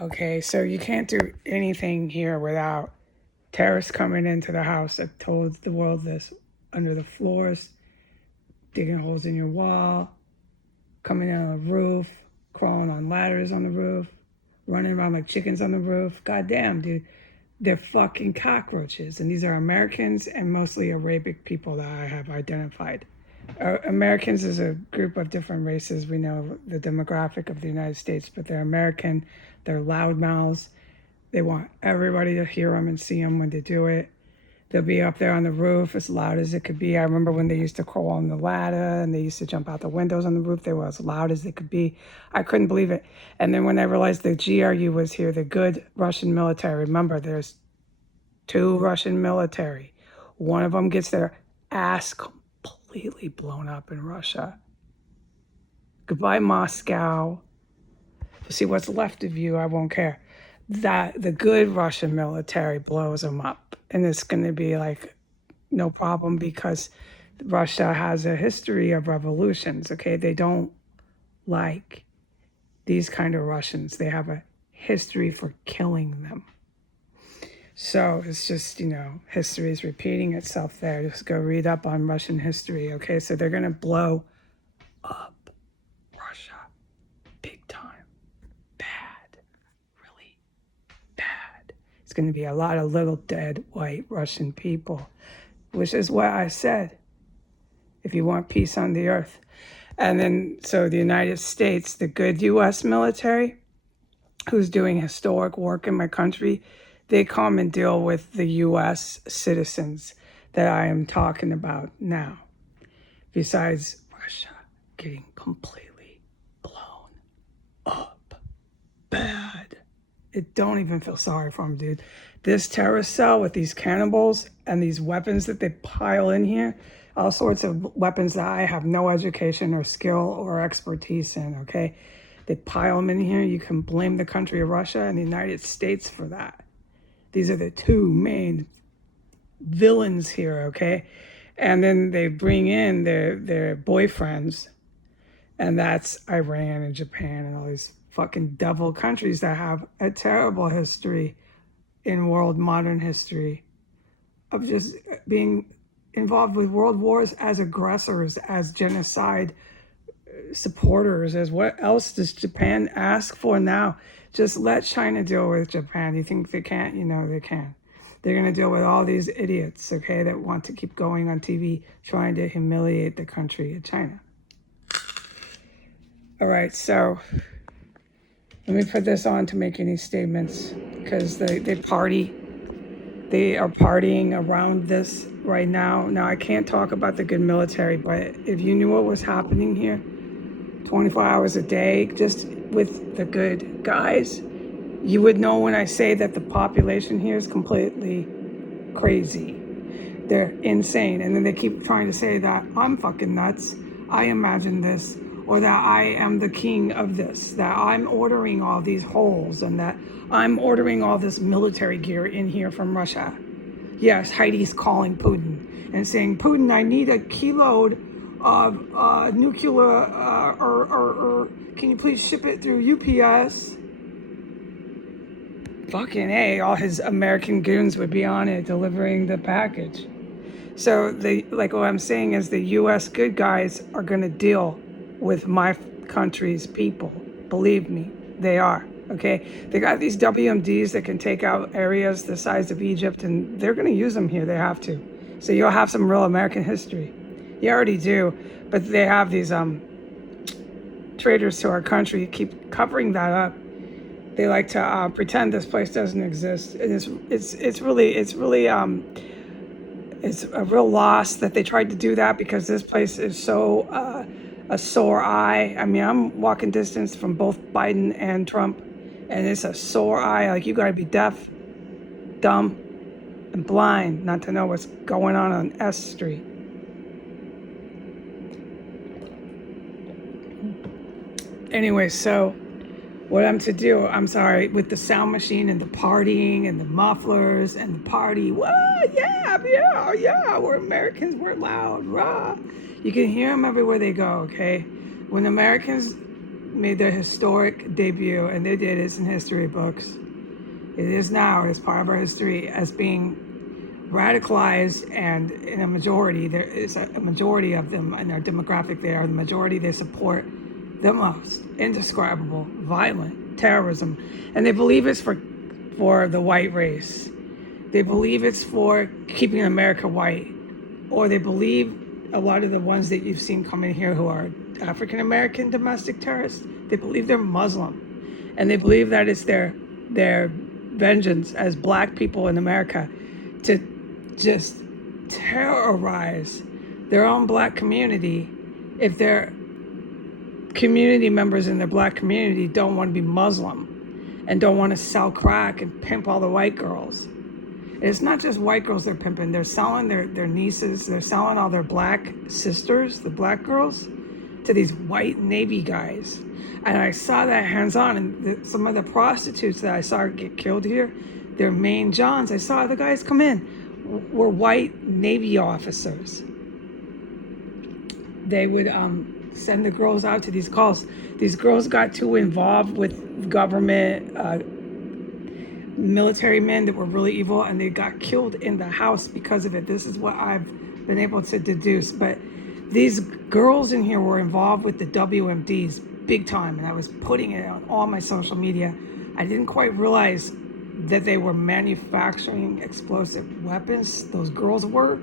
Okay, so you can't do anything here without terrorists coming into the house. I've told the world this. Under the floors, digging holes in your wall, coming in on the roof, crawling on ladders on the roof, running around like chickens on the roof. Goddamn, dude. They're fucking cockroaches. And these are Americans and mostly Arabic people that I have identified. Americans is a group of different races. We know the demographic of the United States, but they're American. They're loudmouths. They want everybody to hear them and see them when they do it. They'll be up there on the roof as loud as it could be. I remember when they used to crawl on the ladder and they used to jump out the windows on the roof. They were as loud as they could be. I couldn't believe it. And then when I realized the GRU was here, the good Russian military, remember there's two Russian military. One of them gets their ass completely blown up in Russia. Goodbye, Moscow. See what's left of you, I won't care. That the good Russian military blows them up. And it's going to be like no problem because Russia has a history of revolutions, okay? They don't like these kind of Russians. They have a history for killing them. So it's just, history is repeating itself there. Just go read up on Russian history, okay? So they're going to blow up Russia big time. Bad. Really bad. It's going to be a lot of little dead white Russian people, which is what I said. If you want peace on the earth. And then, so the United States, the good U.S. military, who's doing historic work in my country, they come and deal with the U.S. citizens that I am talking about now. Besides Russia getting completely blown up bad. It don't even feel sorry for them, dude. This terrorist cell with these cannibals and these weapons that they pile in here, all sorts of weapons that I have no education or skill or expertise in, okay? They pile them in here. You can blame the country of Russia and the United States for that. These are the two main villains here, okay? And then they bring in their boyfriends, and that's Iran and Japan and all these fucking devil countries that have a terrible history in world modern history of just being involved with world wars as aggressors, as genocide supporters. As what else does Japan ask for now? Just let China deal with Japan. You think they can't? They can. They're going to deal with all these idiots, okay, that want to keep going on TV trying to humiliate the country of China. All right, so let me put this on to make any statements because they party. They are partying around this right now. Now, I can't talk about the good military, but if you knew what was happening here 24 hours a day, just with the good guys, you would know when I say that the population here is completely crazy. They're insane. And then they keep trying to say that I'm fucking nuts. I imagine this, or that I am the king of this, that I'm ordering all these holes and that I'm ordering all this military gear in here from Russia. Yes, Heidi's calling Putin and saying, Putin, I need a kilo of nuclear, or can you please ship it through UPS? Fucking A, all his American goons would be on it delivering the package. So what I'm saying is the U.S. good guys are going to deal with my country's people. Believe me, they are. Okay, they got these WMDs that can take out areas the size of Egypt, and they're going to use them here. They have to. So you'll have some real American history. You already do, but they have these traitors to our country keep covering that up. They like to pretend this place doesn't exist, and it's really it's a real loss that they tried to do that because this place is so a sore eye. I mean, I'm walking distance from both Biden and Trump, and it's a sore eye. Like, you got to be deaf, dumb, and blind not to know what's going on S Street. Anyway, so what I'm to do, I'm sorry, with the sound machine and the partying and the mufflers and the party, whoa, yeah, we're Americans, we're loud, rah. You can hear them everywhere they go, okay? When Americans made their historic debut, and they did. It's in history books. It is now as part of our history as being radicalized, and in a majority, there is a majority of them in our demographic. They are the majority. They support the most indescribable, violent terrorism, and they believe it's for the white race. They believe it's for keeping America white, or they believe a lot of the ones that you've seen come in here who are African American domestic terrorists. They believe they're Muslim, and they believe that it's their vengeance as black people in America to just terrorize their own black community if their community members in their black community don't want to be Muslim and don't want to sell crack and pimp all the white girls. And it's not just white girls they're pimping. They're selling their nieces. They're selling all their black sisters, the black girls, to these white Navy guys. And I saw that hands-on. And some of the prostitutes that I saw get killed here, their main Johns, I saw the guys come in, were white Navy officers. They would send the girls out to these calls. These girls got too involved with government, military men that were really evil, and they got killed in the house because of it. This is what I've been able to deduce. But these girls in here were involved with the WMDs big time, and I was putting it on all my social media. I didn't quite realize that they were manufacturing explosive weapons. Those girls were,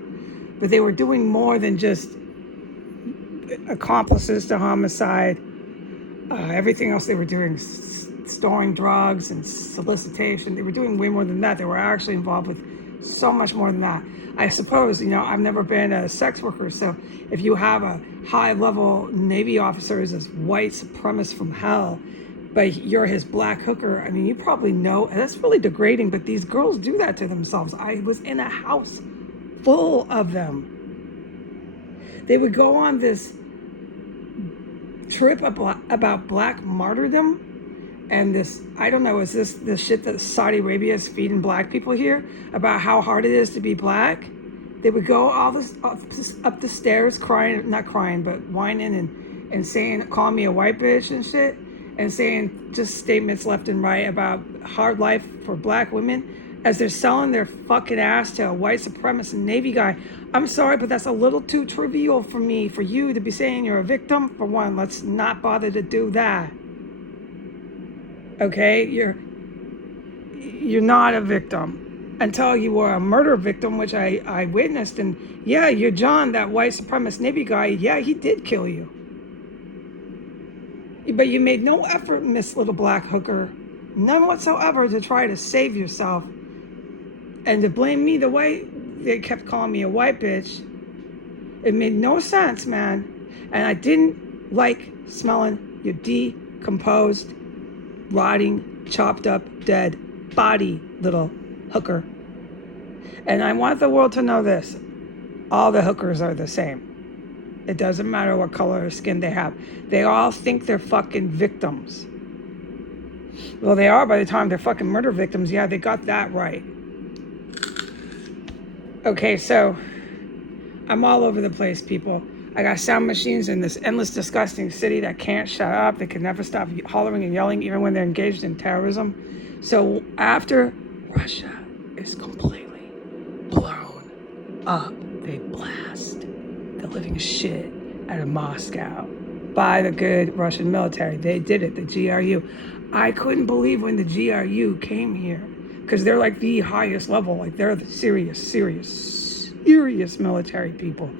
but they were doing more than just accomplices to homicide. Everything else they were doing, storing drugs and solicitation. They were doing way more than that. They were actually involved with so much more than that. I suppose, I've never been a sex worker, so if you have a high-level Navy officer as this white supremacist from hell, but you're his black hooker, I mean, you probably know, and that's really degrading, but these girls do that to themselves. I was in a house full of them. They would go on this trip about black martyrdom, and this, I don't know, is this the shit that Saudi Arabia is feeding black people here about how hard it is to be black? They would go all this up the stairs crying, not crying, but whining and saying, calling me a white bitch and shit, and saying just statements left and right about hard life for black women as they're selling their fucking ass to a white supremacist Navy guy. I'm sorry, but that's a little too trivial for you to be saying you're a victim. For one, let's not bother to do that. Okay, you're not a victim until you were a murder victim, which I witnessed. And yeah, you're John, that white supremacist Navy guy. Yeah, he did kill you. But you made no effort, Miss Little Black Hooker, none whatsoever, to try to save yourself. And to blame me the way they kept calling me a white bitch, it made no sense, man. And I didn't like smelling your decomposed, rotting, chopped up, dead body, little hooker. And I want the world to know this. All the hookers are the same. It doesn't matter what color of skin they have. They all think they're fucking victims. Well, they are by the time they're fucking murder victims. Yeah, they got that right. Okay, so I'm all over the place, people. I got sound machines in this endless, disgusting city that can't shut up. They can never stop hollering and yelling, even when they're engaged in terrorism. So after Russia is completely blown up, they blast the living shit out of Moscow by the good Russian military. They did it, the GRU. I couldn't believe when the GRU came here, because they're like the highest level, like they're the serious military people.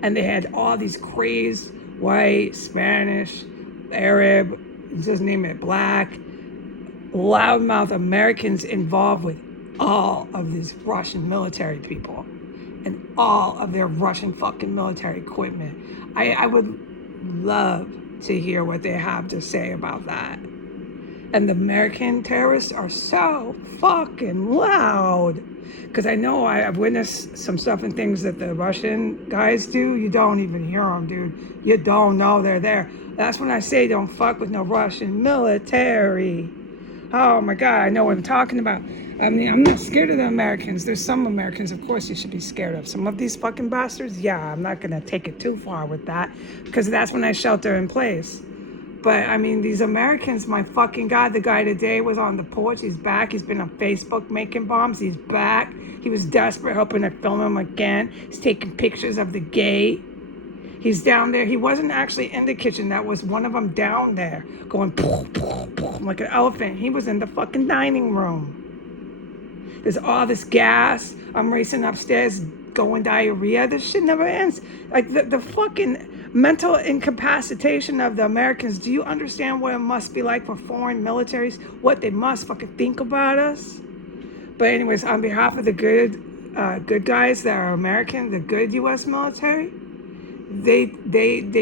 And they had all these crazed white, Spanish, Arab, just name it, black, loudmouth Americans involved with all of these Russian military people and all of their Russian fucking military equipment. I would love to hear what they have to say about that. And the American terrorists are so fucking loud. Because I know I've witnessed some stuff and things that the Russian guys do. You don't even hear them, dude. You don't know they're there. That's when I say don't fuck with no Russian military. Oh my God, I know what I'm talking about. I mean, I'm not scared of the Americans. There's some Americans, of course, you should be scared of. Some of these fucking bastards, yeah, I'm not going to take it too far with that. Because that's when I shelter in place. But I mean, these Americans, my fucking God, the guy today was on the porch. He's back. He's been on Facebook making bombs. He's back. He was desperate, hoping to film him again. He's taking pictures of the gate. He's down there. He wasn't actually in the kitchen. That was one of them down there going like an elephant. He was in the fucking dining room. There's all this gas. I'm racing upstairs, going diarrhea. This shit never ends. Like the fucking mental incapacitation of the Americans. Do you understand what it must be like for foreign militaries? What they must fucking think about us? But anyways, on behalf of the good guys that are American, the good U.S. military, they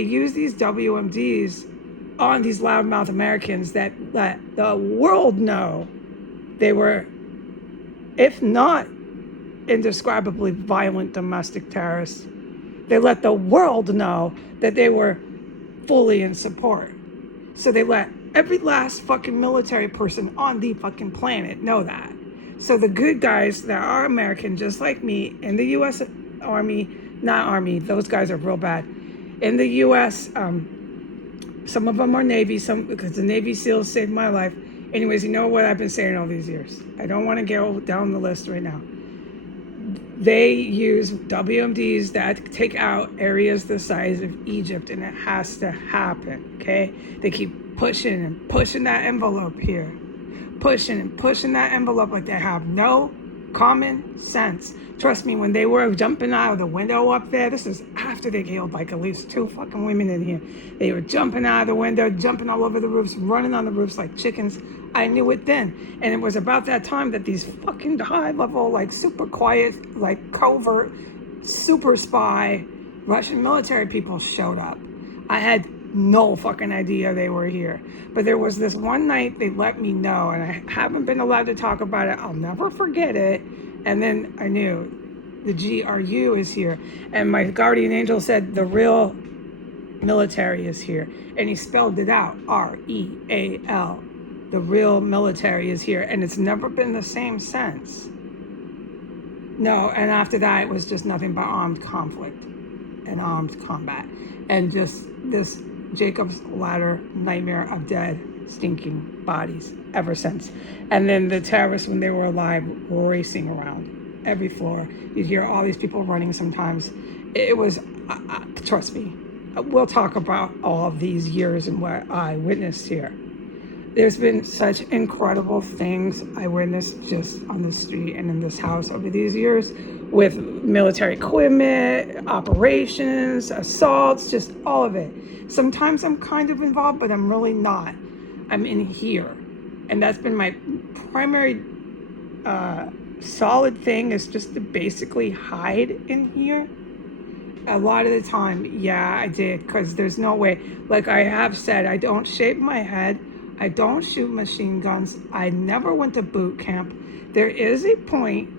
use these WMDs on these loudmouth Americans that let the world know they were, if not indescribably violent domestic terrorists, they let the world know that they were fully in support. So they let every last fucking military person on the fucking planet know that. So the good guys that are American, just like me, in the U.S. Army, not Army, those guys are real bad. In the U.S., some of them are Navy, because the Navy SEALs saved my life. Anyways, you know what I've been saying all these years. I don't want to go down the list right now. They use WMDs that take out areas the size of Egypt, and it has to happen, okay? They keep pushing and pushing that envelope here. Pushing and pushing that envelope like they have no common sense. Trust me, when they were jumping out of the window up there, this is after they killed like at least 2 fucking women in here. They were jumping out of the window, jumping all over the roofs, running on the roofs like chickens. I knew it then. And it was about that time that these fucking high level, like super quiet, like covert, super spy Russian military people showed up. I had no fucking idea they were here. But there was this one night they let me know, and I haven't been allowed to talk about it. I'll never forget it. And then I knew the GRU is here. And my guardian angel said the real military is here. And he spelled it out, REAL. The real military is here. And it's never been the same since. No, and after that, it was just nothing but armed conflict and armed combat. And just this Jacob's Ladder nightmare of dead, stinking bodies ever since. And then the terrorists, when they were alive, racing around every floor. You'd hear all these people running sometimes. It was, trust me, we'll talk about all of these years and what I witnessed here. There's been such incredible things I witnessed just on the street and in this house over these years with military equipment, operations, assaults, just all of it. Sometimes I'm kind of involved, but I'm really not. I'm in here. And that's been my primary solid thing, is just to basically hide in here. A lot of the time, yeah, I did, because there's no way. Like I have said, I don't shave my head. I don't shoot machine guns. I never went to boot camp. There is a point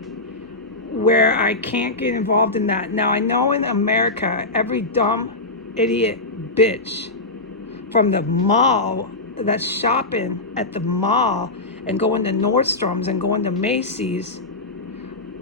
where I can't get involved in that. Now, I know in America, every dumb idiot bitch from the mall that's shopping at the mall and going to Nordstrom's and going to Macy's,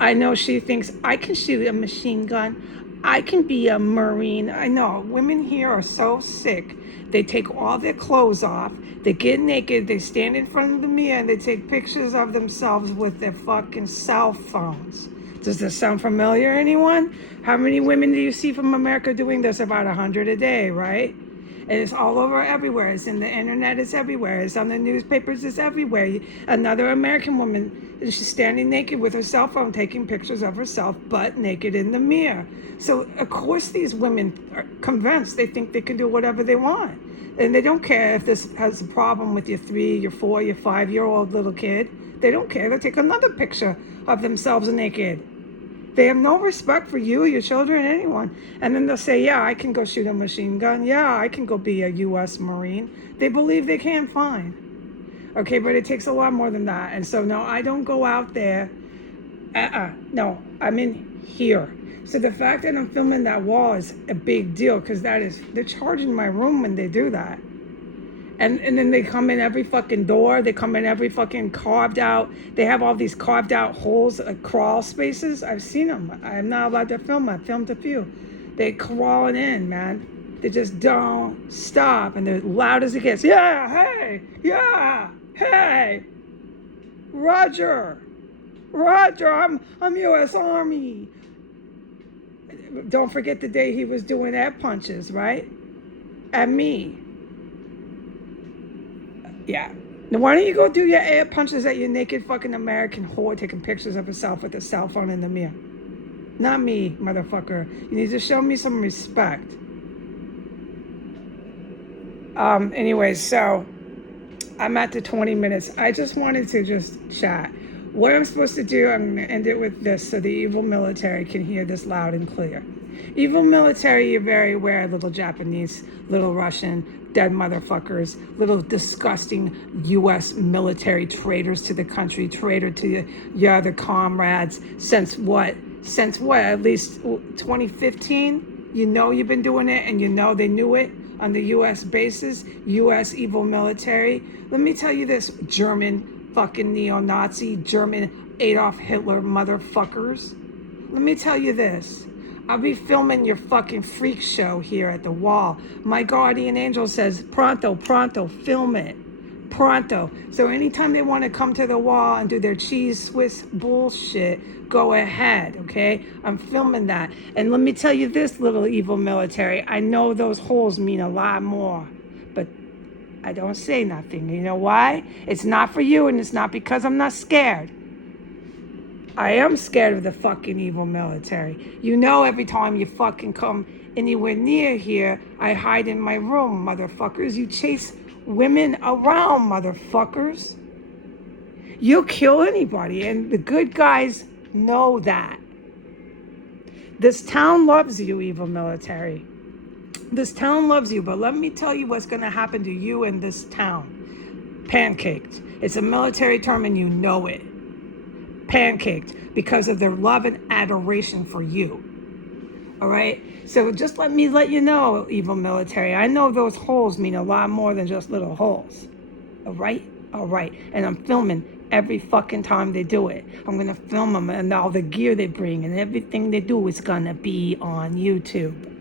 I know she thinks, I can shoot a machine gun. I can be a Marine. I know women here are so sick. They take all their clothes off. They get naked. They stand in front of the mirror and they take pictures of themselves with their fucking cell phones. Does this sound familiar, anyone? How many women do you see from America doing this? About 100 a day, right? And it's all over everywhere. It's in the internet. It's everywhere. It's on the newspapers. It's everywhere. Another American woman, she's standing naked with her cell phone, taking pictures of herself, butt naked in the mirror. So, of course, these women are convinced. They think they can do whatever they want. And they don't care if this has a problem with your 3, your 4, your 5-year-old little kid. They don't care. They take another picture of themselves naked. They have no respect for you, your children, anyone. And then they'll say, yeah, I can go shoot a machine gun. Yeah, I can go be a U.S. Marine. They believe they can, fine. Okay, but it takes a lot more than that. And so, no, I don't go out there. No, I'm in here. So the fact that I'm filming that wall is a big deal, because they're charging my room when they do that. And then they come in every fucking door. They come in every fucking carved out. They have all these carved out holes, crawl spaces. I've seen them. I'm not allowed to film. I filmed a few. They crawling in, man. They just don't stop, and they're loud as it gets. Yeah, hey, Roger, I'm U.S. Army. Don't forget the day he was doing air punches, right? At me. Yeah. Now, why don't you go do your air punches at your naked fucking American whore taking pictures of herself with a cell phone in the mirror? Not me, motherfucker. You need to show me some respect. Anyways, so I'm at the 20 minutes. I just wanted to just chat. What I'm supposed to do, I'm going to end it with this so the evil military can hear this loud and clear. Evil military, you're very aware, little Japanese, little Russian, dead motherfuckers, little disgusting U.S. military traitors to the country, traitor to your other comrades. Since what? At least 2015? You know you've been doing it, and you know they knew it on the U.S. bases, U.S. evil military. Let me tell you this, German fucking neo-Nazi, German Adolf Hitler motherfuckers. Let me tell you this. I'll be filming your fucking freak show here at the wall. My guardian angel says, pronto, film it. Pronto. So anytime they want to come to the wall and do their cheese Swiss bullshit, go ahead, okay? I'm filming that. And let me tell you this, little evil military. I know those holes mean a lot more, but I don't say nothing. You know why? It's not for you, and it's not because I'm not scared. I am scared of the fucking evil military. You know, every time you fucking come anywhere near here, I hide in my room, motherfuckers. You chase women around, motherfuckers. You'll kill anybody, and the good guys know that. This town loves you, evil military. This town loves you, but let me tell you what's going to happen to you in this town. Pancaked. It's a military term, and you know it. Pancaked because of their love and adoration for you. All right? So just let me let you know, evil military. I know those holes mean a lot more than just little holes. All right? All right. And I'm filming every fucking time they do it. I'm going to film them and all the gear they bring, and everything they do is going to be on YouTube.